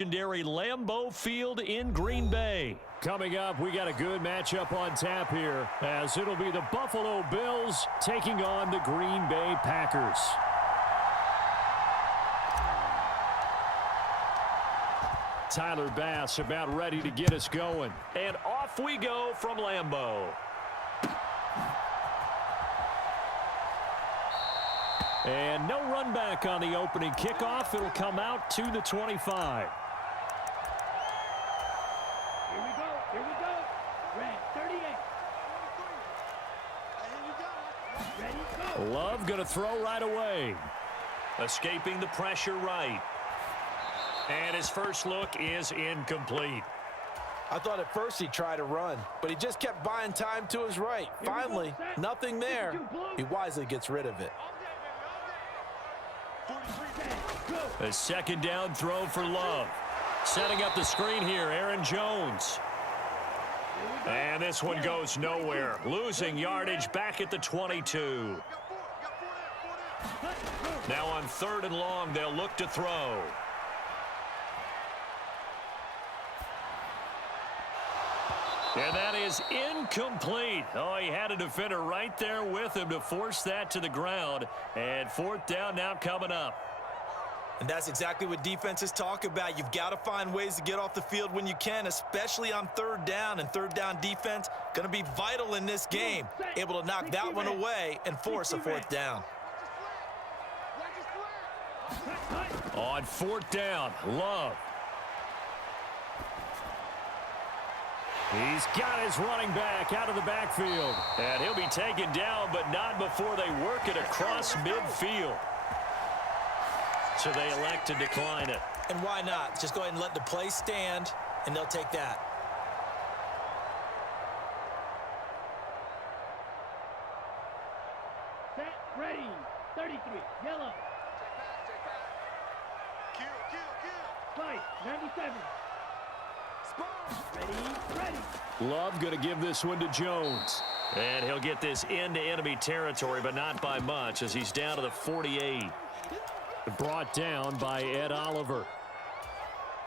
Legendary Lambeau Field in Green Bay. Coming up, we got a good matchup on tap here, as it'll be the Buffalo Bills taking on the Green Bay Packers. Tyler Bass about ready to get us going. And off we go from Lambeau. And no run back on the opening kickoff. It'll come out to the 25. Here we go. Red 38. Ready, go. Love going to throw right away. Escaping the pressure right. And his first look is incomplete. I thought at first he'd try to run, but he just kept buying time to his right. Finally, nothing there. He wisely gets rid of it. A second down throw for Love. Setting up the screen here, Aaron Jones. And this one goes nowhere. Losing yardage back at the 22. Now on 3rd and long, they'll look to throw. And that is incomplete. Oh, he had a defender right there with him to force that to the ground. And 4th down now coming up. And that's exactly what defenses talk about. You've got to find ways to get off the field when you can, especially on 3rd down. And 3rd down defense going to be vital in this game. Able to knock that one away and force a 4th down. On 4th down, Love. He's got his running back out of the backfield. And he'll be taken down, but not before they work it across midfield. So they elect to decline it. And why not? Just go ahead and let the play stand, and they'll take that. Set, ready. 33, yellow. Fight, 97. Ready. Love going to give this one to Jones. And he'll get this into enemy territory, but not by much, as he's down to the 48. Brought down by Ed Oliver.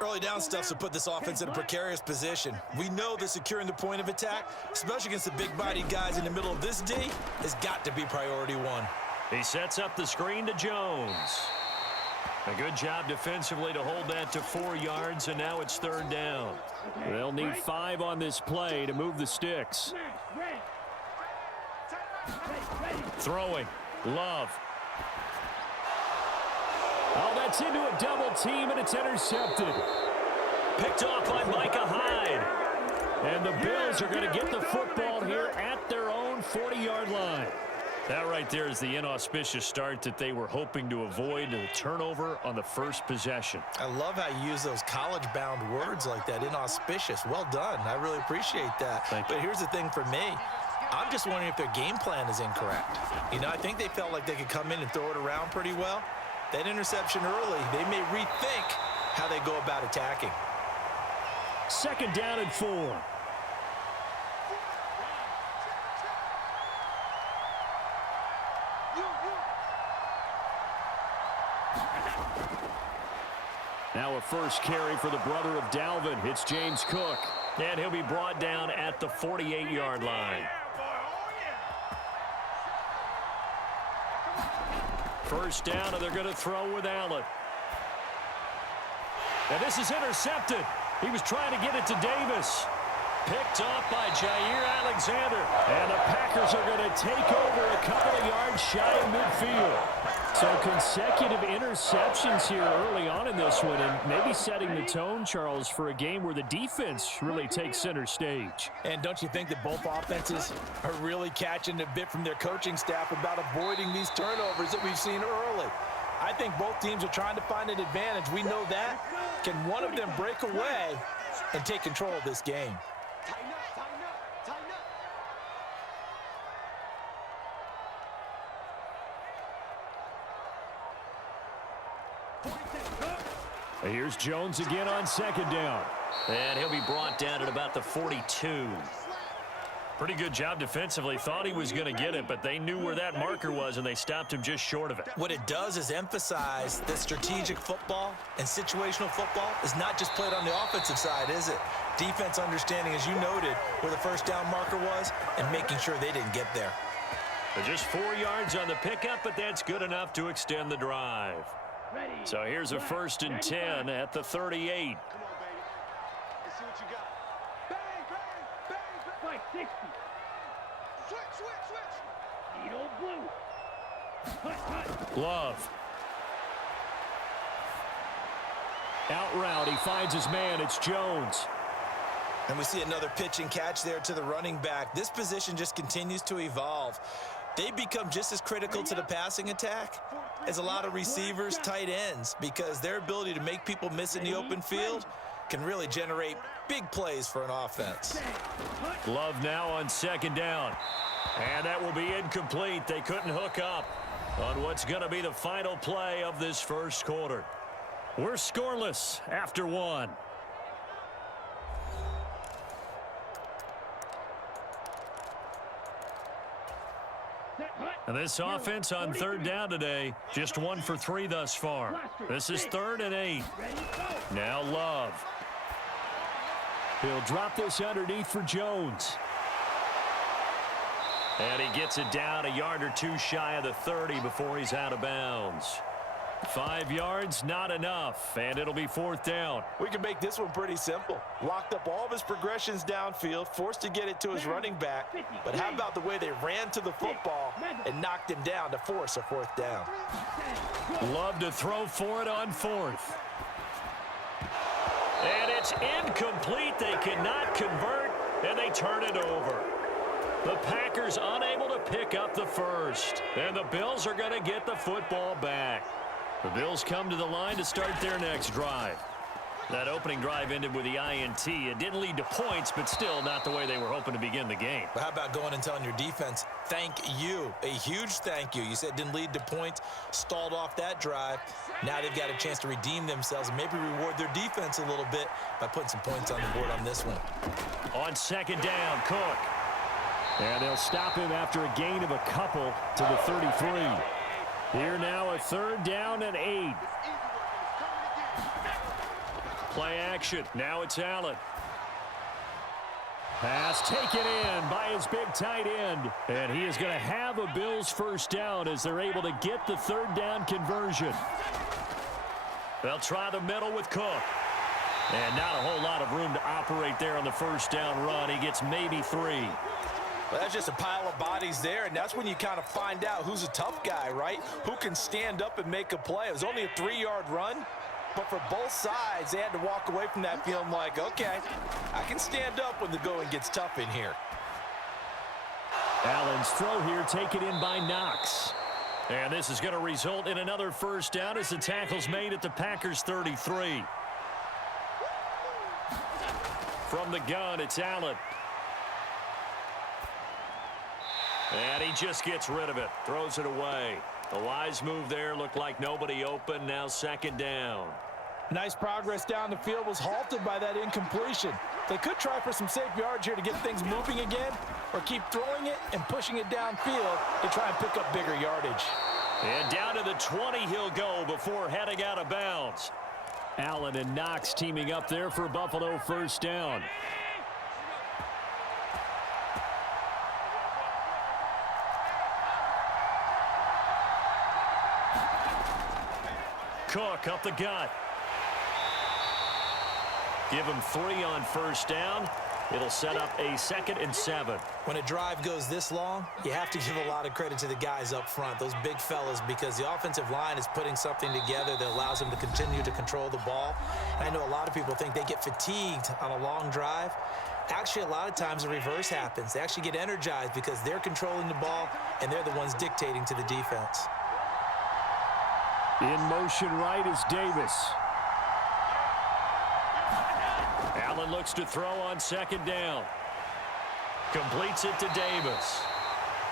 Early down stuff to put this offense in a precarious position. We know that securing the point of attack, especially against the big-bodied guys in the middle of this D, has got to be priority one. He sets up the screen to Jones. A good job defensively to hold that to 4 yards, and now it's 3rd down. They'll need 5 on this play to move the sticks. Throwing. Love. Oh, that's into a double team, and it's intercepted. Picked off by Micah Hyde. And the Bills are going to get the football here at their own 40-yard line. That right there is the inauspicious start that they were hoping to avoid, the turnover on the first possession. I love how you use those college-bound words like that, inauspicious. Well done. I really appreciate that. But here's the thing for me. I'm just wondering if their game plan is incorrect. You know, I think they felt like they could come in and throw it around pretty well. That interception early, they may rethink how they go about attacking. 2nd down and 4. Now a first carry for the brother of Dalvin. It's James Cook. And he'll be brought down at the 48-yard line. First down, and they're going to throw with Allen. And this is intercepted. He was trying to get it to Davis. Picked off by Jair Alexander. And the Packers are going to take over a couple of yards shy of midfield. So consecutive interceptions here early on in this one, and maybe setting the tone, Charles, for a game where the defense really takes center stage. And don't you think that both offenses are really catching a bit from their coaching staff about avoiding these turnovers that we've seen early? I think both teams are trying to find an advantage. We know that. Can one of them break away and take control of this game? Here's Jones again on 2nd down. And he'll be brought down at about the 42. Pretty good job defensively. Thought he was going to get it, but they knew where that marker was, and they stopped him just short of it. What it does is emphasize that strategic football and situational football is not just played on the offensive side, is it? Defense understanding, as you noted, where the first down marker was and making sure they didn't get there. But just 4 yards on the pickup, but that's good enough to extend the drive. So here's a 1st and 10 at the 38. Let's see what you got. Bang, bang, bang, bang. 60. Switch. Need old blue. Cut. Glove. Out route, he finds his man. It's Jones. And we see another pitch and catch there to the running back. This position just continues to evolve. They become just as critical to the passing attack as a lot of receivers, tight ends, because their ability to make people miss in the open field can really generate big plays for an offense. Glove now on 2nd down. And that will be incomplete. They couldn't hook up on what's going to be the final play of this 1st quarter. We're scoreless after 1. And this offense on 3rd down today, just 1 for 3 thus far. This is 3rd and 8. Now Love. He'll drop this underneath for Jones. And he gets it down a yard or 2 shy of the 30 before he's out of bounds. 5 yards, not enough, and it'll be 4th down. We can make this one pretty simple. Locked up all of his progressions downfield, forced to get it to his running back. But how about the way they ran to the football and knocked him down to force a 4th down? Love to throw for it on 4th. And it's incomplete. They cannot convert, and they turn it over. The Packers unable to pick up the 1st, and the Bills are going to get the football back. The Bills come to the line to start their next drive. That opening drive ended with the INT. It didn't lead to points, but still not the way they were hoping to begin the game. But how about going and telling your defense, thank you, a huge thank you. You said it didn't lead to points, stalled off that drive. Now they've got a chance to redeem themselves and maybe reward their defense a little bit by putting some points on the board on this one. On 2nd down, Cook. And they'll stop him after a gain of a couple to the 33. Here now a 3rd down and 8. Play action. Now it's Allen. Pass taken in by his big tight end. And he is going to have a Bills 1st down as they're able to get the 3rd down conversion. They'll try the middle with Cook. And not a whole lot of room to operate there on the 1st down run. He gets maybe 3. Well, that's just a pile of bodies there, and that's when you kind of find out who's a tough guy, right? Who can stand up and make a play. It was only a 3-yard run, but for both sides, they had to walk away from that feeling like, okay, I can stand up when the going gets tough in here. Allen's throw here taken in by Knox. And this is going to result in another 1st down as the tackle's made at the Packers 33. From the gun, it's Allen. And he just gets rid of it, throws it away. A wise move there, looked like nobody open, now 2nd down. Nice progress down the field, was halted by that incompletion. They could try for some safe yards here to get things moving again, or keep throwing it and pushing it downfield to try and pick up bigger yardage. And down to the 20 he'll go before heading out of bounds. Allen and Knox teaming up there for Buffalo 1st down. Cook up the gut. Give him 3 on 1st down. It'll set up a 2nd and 7. When a drive goes this long, you have to give a lot of credit to the guys up front, those big fellas, because the offensive line is putting something together that allows them to continue to control the ball. And I know a lot of people think they get fatigued on a long drive. Actually, a lot of times the reverse happens. They actually get energized because they're controlling the ball and they're the ones dictating to the defense. In motion right is Davis. Allen looks to throw on 2nd down. Completes it to Davis.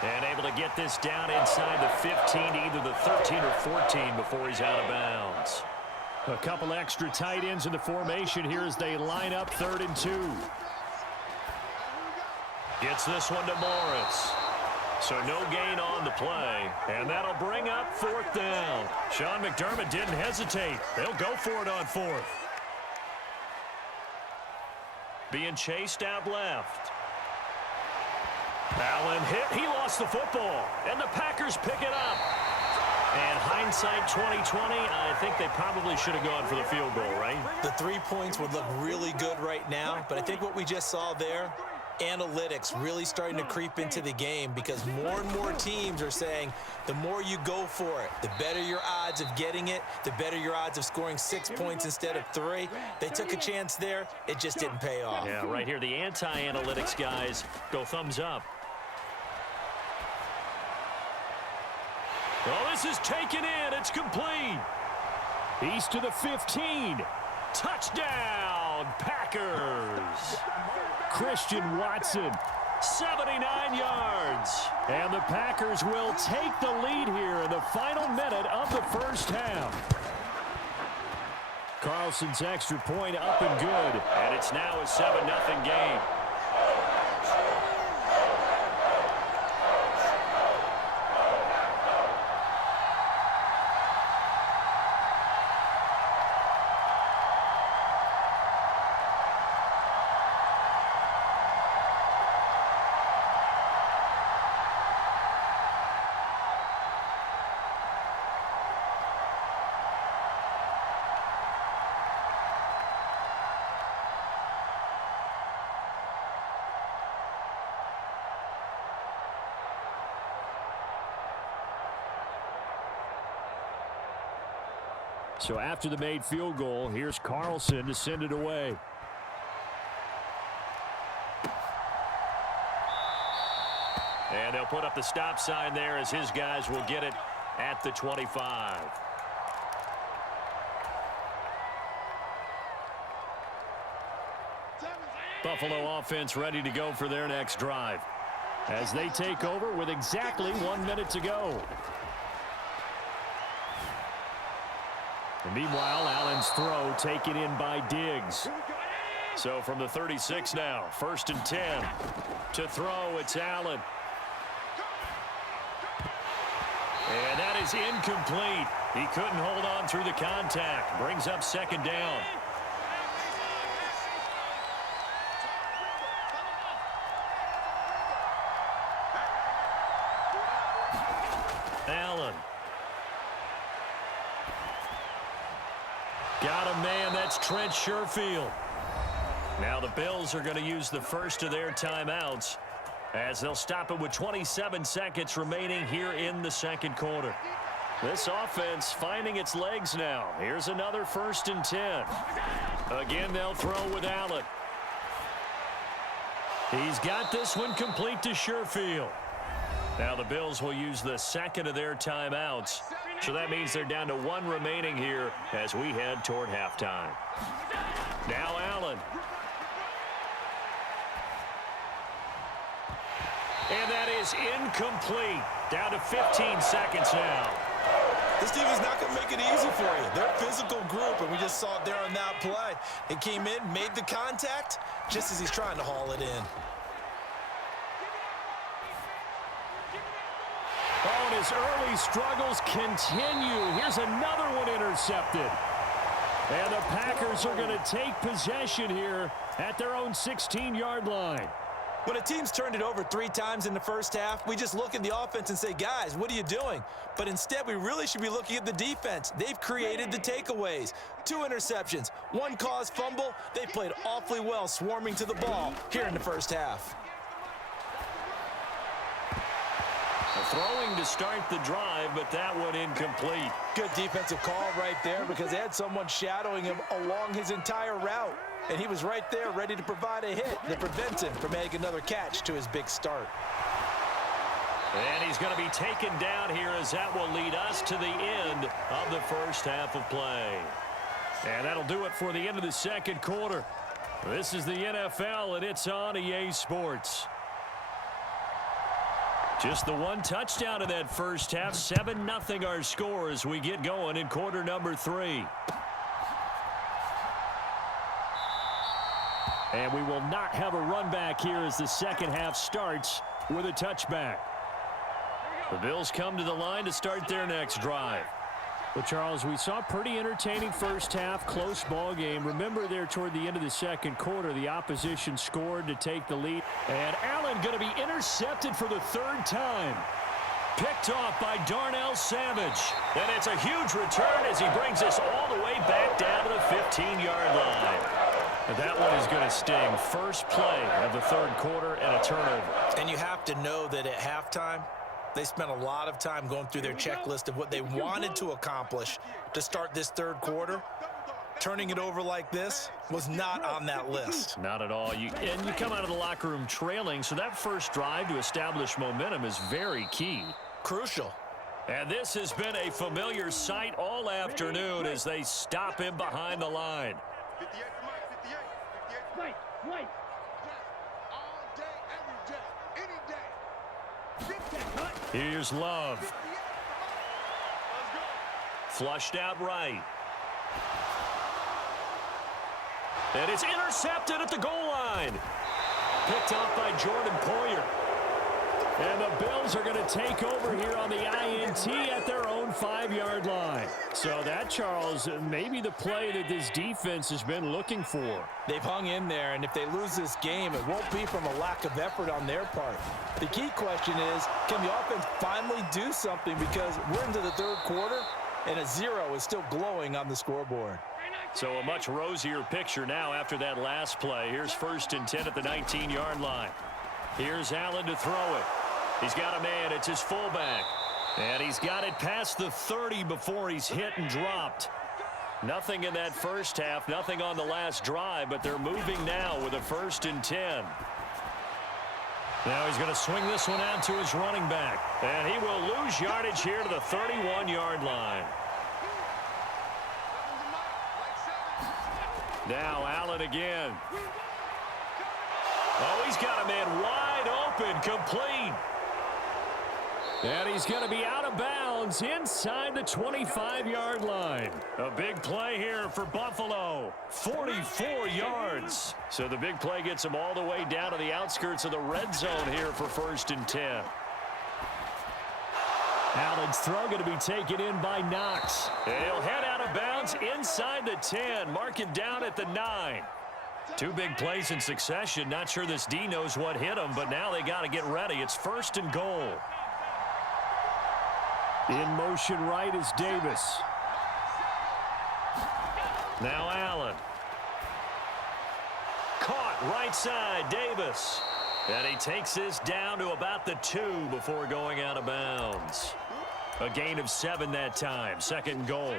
And able to get this down inside the 15 to either the 13 or 14 before he's out of bounds. A couple extra tight ends in the formation here as they line up 3rd and 2. Gets this one to Morris. So no gain on the play, and that'll bring up 4th down. Sean McDermott didn't hesitate. They'll go for it on 4th. Being chased out left. Allen hit. He lost the football, and the Packers pick it up. And hindsight 2020, I think they probably should have gone for the field goal, right? The 3 points would look really good right now, but I think what we just saw there, analytics really starting to creep into the game, because more and more teams are saying the more you go for it, the better your odds of getting it, the better your odds of scoring 6 points instead of 3. They took a chance there. It just didn't pay off. Yeah, right here, the anti-analytics guys go thumbs up. Oh, this is taken in. It's complete. He's to the 15. Touchdown, Packers. Christian Watson. 79 yards. And the Packers will take the lead here in the final minute of the first half. Carlson's extra point up and good. And it's now a 7-0 game. So after the made field goal, here's Carlson to send it away. And they'll put up the stop sign there as his guys will get it at the 25. Buffalo offense ready to go for their next drive as they take over with exactly 1 minute to go. And meanwhile, Allen's throw taken in by Diggs. So from the 36 now, 1st and 10. To throw, it's Allen. And that is incomplete. He couldn't hold on through the contact. Brings up 2nd down. Allen. Got a man. That's Trent Sherfield. Now the Bills are going to use the first of their timeouts as they'll stop it with 27 seconds remaining here in the second quarter. This offense finding its legs now. Here's another 1st and 10. Again, they'll throw with Allen. He's got this one complete to Sherfield. Now the Bills will use the second of their timeouts. So that means they're down to 1 remaining here as we head toward halftime. Now Allen. And that is incomplete. Down to 15 seconds now. This team is not going to make it easy for you. They're a physical group, and we just saw it there on that play. It came in, made the contact, just as he's trying to haul it in. Oh, and his early struggles continue. Here's another one intercepted. And the Packers are going to take possession here at their own 16-yard line. When a team's turned it over 3 times in the first half, we just look at the offense and say, guys, what are you doing? But instead, we really should be looking at the defense. They've created the takeaways. 2 interceptions, 1 caused fumble. They played awfully well swarming to the ball here in the first half. Throwing to start the drive, but that one incomplete. Good defensive call right there because they had someone shadowing him along his entire route. And he was right there ready to provide a hit that prevents him from making another catch to his big start. And he's going to be taken down here as that will lead us to the end of the first half of play. And that'll do it for the end of the second quarter. This is the NFL, and it's on EA Sports. Just the 1 touchdown in that first half. 7-0 our score as we get going in quarter number 3. And we will not have a run back here as the second half starts with a touchback. The Bills come to the line to start their next drive. Well, Charles, we saw a pretty entertaining first half, close ball game. Remember there toward the end of the second quarter, the opposition scored to take the lead. And Allen going to be intercepted for the third time. Picked off by Darnell Savage. And it's a huge return as he brings us all the way back down to the 15-yard line. And that one is going to sting. First play of the third quarter and a turnover. And you have to know that at halftime, they spent a lot of time going through their checklist of what they wanted to accomplish to start this third quarter. Turning it over like this was not on that list. Not at all. And you come out of the locker room trailing, so that first drive to establish momentum is very key. Crucial. And this has been a familiar sight all afternoon as they stop him behind the line. 58 to Mike, 58. Wait. All day, every day, any day. Here's Love. Flushed out right. And it's intercepted at the goal line. Picked off by Jordan Poyer. And the Bills are going to take over here on the INT at their own 5-yard line. So that, Charles, may be the play that this defense has been looking for. They've hung in there, and if they lose this game, it won't be from a lack of effort on their part. The key question is, can the offense finally do something? Because we're into the third quarter, and a 0 is still glowing on the scoreboard. So a much rosier picture now after that last play. Here's 1st and 10 at the 19-yard line. Here's Allen to throw it. He's got a man. It's his fullback. And he's got it past the 30 before he's hit and dropped. Nothing in that first half, nothing on the last drive, but they're moving now with a 1st and 10. Now he's going to swing this one out to his running back. And he will lose yardage here to the 31-yard line. Now Allen again. Oh, he's got a man wide open, complete. And he's going to be out of bounds inside the 25-yard line. A big play here for Buffalo. 44 yards. So the big play gets him all the way down to the outskirts of the red zone here for 1st and 10. Allen's throw going to be taken in by Knox. And he'll head out of bounds inside the 10. Mark him down at the 9. Two big plays in succession. Not sure this D knows what hit him, but now they got to get ready. It's 1st and goal. In motion right is Davis. Now Allen. Caught right side, Davis. And he takes this down to about the 2 before going out of bounds. A gain of 7 that time. 2nd and goal.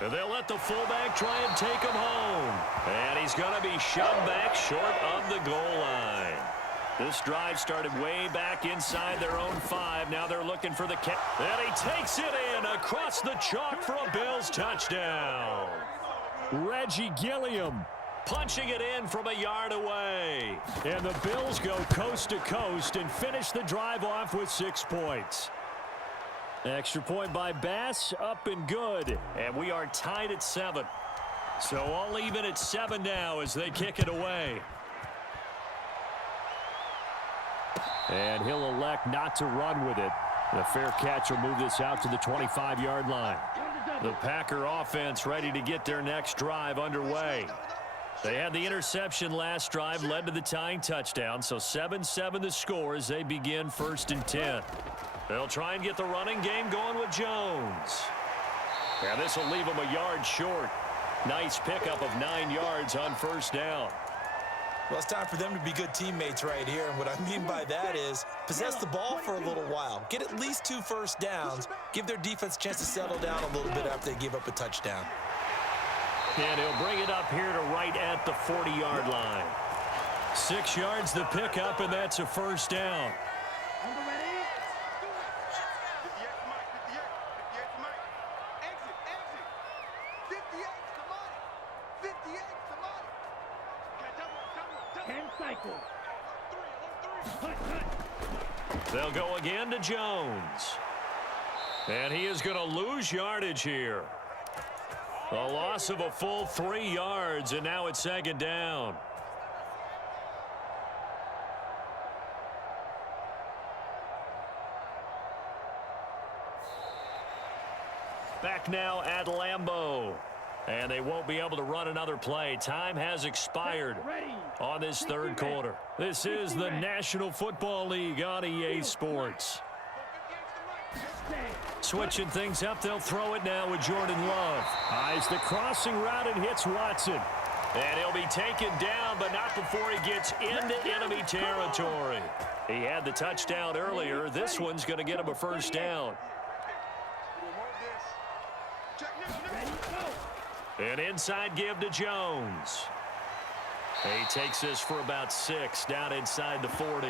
And they'll let the fullback try and take him home. And he's going to be shoved back short of the goal line. This drive started way back inside their own 5. Now they're looking for the catch. And he takes it in across the chalk for a Bills touchdown. Reggie Gilliam punching it in from a yard away. And the Bills go coast to coast and finish the drive off with 6 points. Extra point by Bass, up and good. And we are tied at 7. So all even at 7 now as they kick it away. And he'll elect not to run with it. The fair catch will move this out to the 25-yard line. The Packer offense ready to get their next drive underway. They had the interception last drive, led to the tying touchdown. So 7-7 the score as they begin 1st and 10. They'll try and get the running game going with Jones. And this will leave him a yard short. Nice pickup of 9 yards on 1st down. Well, it's time for them to be good teammates right here. And what I mean by that is possess the ball for a little while. Get at least 2 first downs. Give their defense a chance to settle down a little bit after they give up a touchdown. And he'll bring it up here to right at the 40-yard line. 6 yards the pickup, and that's a 1st down. They'll go again to Jones. And he is going to lose yardage here. A loss of a full 3 yards, and now it's second down. Back now at Lambeau. And they won't be able to run another play. Time has expired on this third quarter. This is the National Football League on EA Sports. Switching things up, they'll throw it now with Jordan Love. Eyes the crossing route and hits Watson. And he'll be taken down, but not before he gets into enemy territory. He had the touchdown earlier. This one's going to get him a first down. An inside give to Jones. He takes this for about 6 down inside the 40.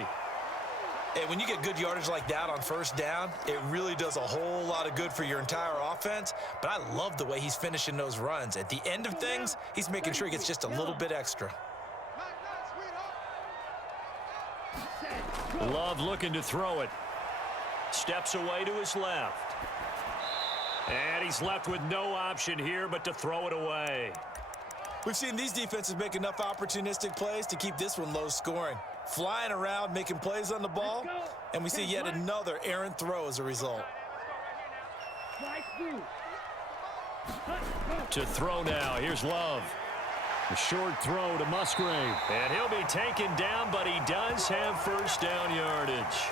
Hey, when you get good yardage like that on first down, it really does a whole lot of good for your entire offense. But I love the way he's finishing those runs. At the end of things, he's making sure he gets just a little bit extra. Love looking to throw it. Steps away to his left. And he's left with no option here but to throw it away. We've seen these defenses make enough opportunistic plays to keep this one low scoring. Flying around, making plays on the ball, and we see yet another errant throw as a result. To throw now, here's Love. A short throw to Musgrave. And he'll be taken down, but he does have first down yardage.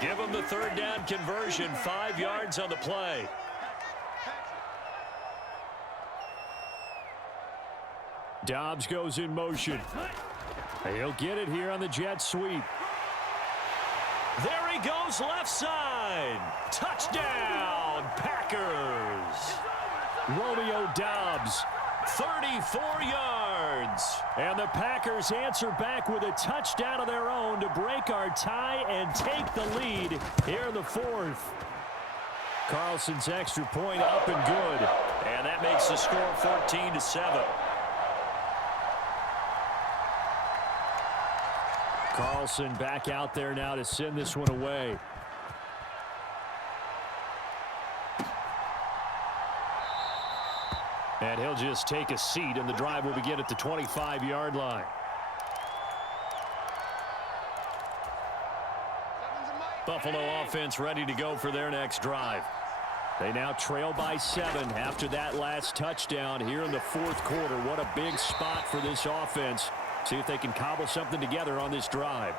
Give him the third down conversion, 5 yards on the play. Dobbs goes in motion. He'll get it here on the jet sweep. There he goes left side. Touchdown, Packers. Romeo Dobbs. 34 yards. And the Packers answer back with a touchdown of their own to break our tie and take the lead here in the fourth. Carlson's extra point up and good. And that makes the score 14-7. Carlson back out there now to send this one away. And he'll just take a seat, and the drive will begin at the 25-yard line. Buffalo offense ready to go for their next drive. They now trail by 7 after that last touchdown here in the fourth quarter. What a big spot for this offense. See if they can cobble something together on this drive.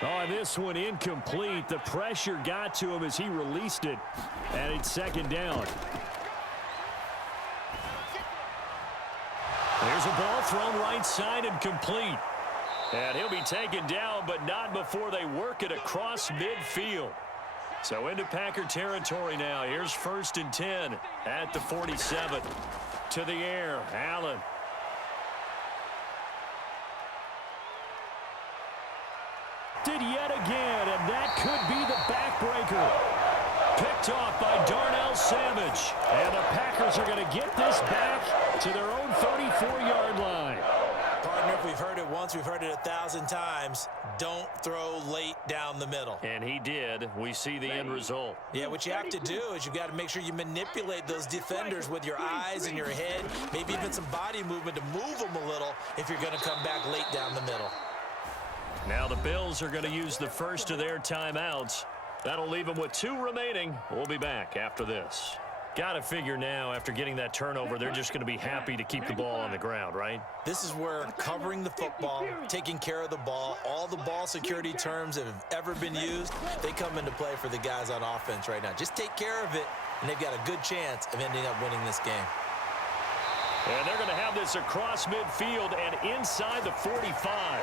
Oh, and this one incomplete. The pressure got to him as he released it. And it's second down. There's a ball thrown right side and complete. And he'll be taken down, but not before they work it across midfield. So into Packer territory now. Here's 1st and 10 at the 47. To the air, Allen. Did yet again, and that could be the backbreaker. Picked off by Darnell Savage. And the Packers are going to get this back to their own 34-yard line. Partner, if we've heard it once, we've heard it 1,000 times. Don't throw late down the middle. And he did. We see the end result. Yeah, what you have to do is you've got to make sure you manipulate those defenders with your eyes and your head, maybe even some body movement to move them a little if you're going to come back late down the middle. Now the Bills are going to use the first of their timeouts. That'll leave them with 2 remaining. We'll be back after this. Got to figure now, after getting that turnover, they're just going to be happy to keep the ball on the ground, right? This is where covering the football, taking care of the ball, all the ball security terms that have ever been used, they come into play for the guys on offense right now. Just take care of it, and they've got a good chance of ending up winning this game. And they're going to have this across midfield and inside the 45.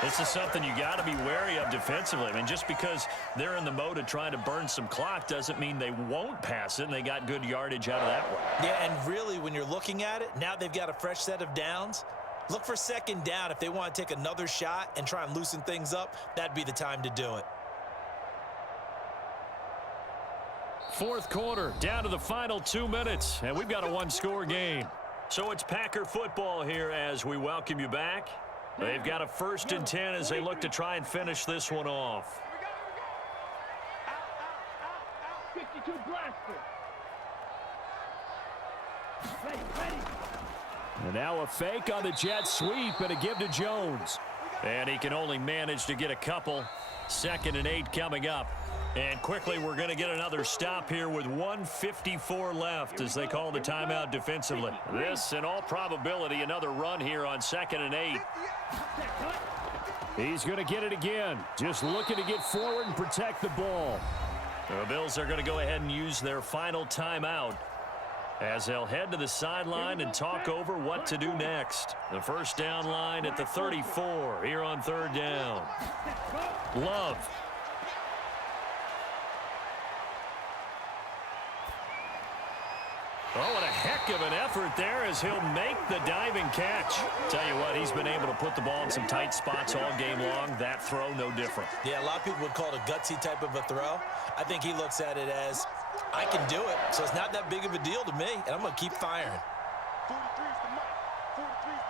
This is something you got to be wary of defensively. I mean, just because they're in the mode of trying to burn some clock doesn't mean they won't pass it, and they got good yardage out of that one. Yeah, and really, when you're looking at it, now they've got a fresh set of downs. Look for second down. If they want to take another shot and try and loosen things up, that'd be the time to do it. Fourth quarter, down to the final 2 minutes, and we've got a one-score game. So it's Packer football here as we welcome you back. They've got a 1st and 10 as they look to try and finish this one off. And now a fake on the jet sweep and a give to Jones. And he can only manage to get a couple. 2nd and 8 coming up. And quickly, we're going to get another stop here with 1:54 left as they call the timeout defensively. This, in all probability, another run here on 2nd and 8. He's going to get it again. Just looking to get forward and protect the ball. The Bills are going to go ahead and use their final timeout as they'll head to the sideline and talk over what to do next. The first down line at the 34 here on 3rd down. Love. Oh, what a heck of an effort there as he'll make the diving catch. Tell you what, he's been able to put the ball in some tight spots all game long. That throw, no different. Yeah, a lot of people would call it a gutsy type of a throw. I think he looks at it as, I can do it, so it's not that big of a deal to me, and I'm going to keep firing. 43's the mic. 43's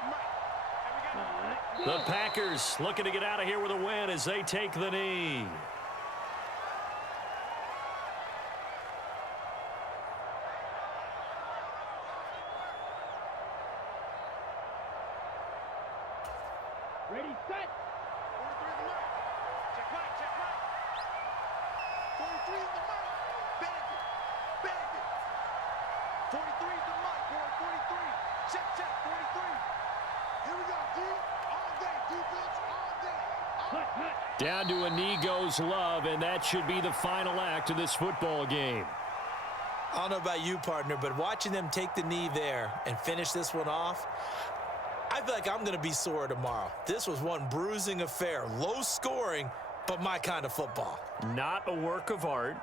the mic. The Packers looking to get out of here with a win as they take the knee. Ready, set. 43's the mic. Check right, check right. 43's the mic. Bag it. Bag it. 43's the mic, boy. 43. Check, check. 43. Here we go, D. All day. Defense all day. Down to a knee goes Love, and that should be the final act of this football game. I don't know about you, partner, but watching them take the knee there and finish this one off, I feel like I'm going to be sore tomorrow. This was one bruising affair. Low scoring, but my kind of football. Not a work of art,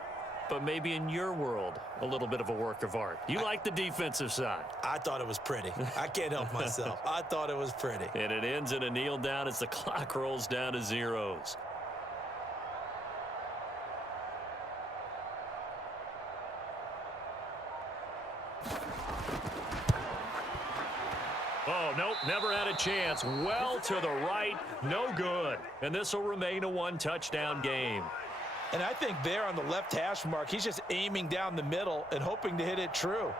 but maybe in your world, a little bit of a work of art. You like the defensive side. I thought it was pretty. I can't help myself. I thought it was pretty. And it ends in a kneel down as the clock rolls down to zeros. Oh, nope, never had a chance. Well to the right, no good. And this will remain a one-touchdown game. And I think there on the left hash mark, he's just aiming down the middle and hoping to hit it true.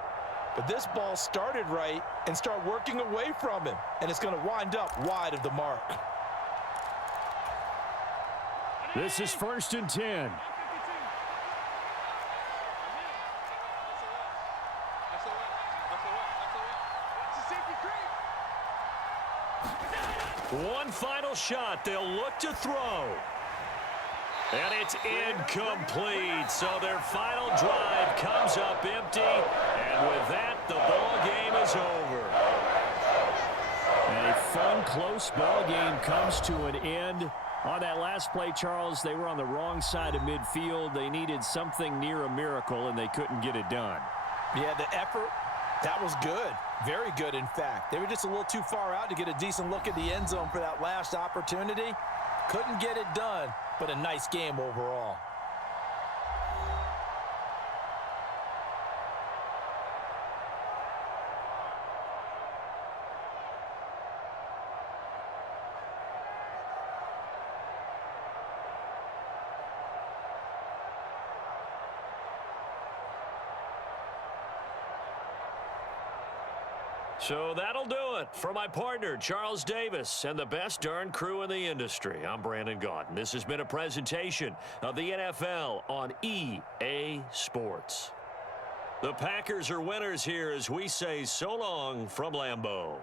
But this ball started right and start working away from him. And it's going to wind up wide of the mark. This is 1st and 10. One final shot. They'll look to throw. And it's incomplete. So their final drive comes up empty. And with that, the ball game is over. A fun, close ball game comes to an end. On that last play, Charles, they were on the wrong side of midfield. They needed something near a miracle, and they couldn't get it done. Yeah, the effort, that was good. Very good, in fact. They were just a little too far out to get a decent look at the end zone for that last opportunity. Couldn't get it done, but a nice game overall. So that'll do it for my partner, Charles Davis, and the best darn crew in the industry. I'm Brandon Gaudin. This has been a presentation of the NFL on EA Sports. The Packers are winners here as we say so long from Lambeau.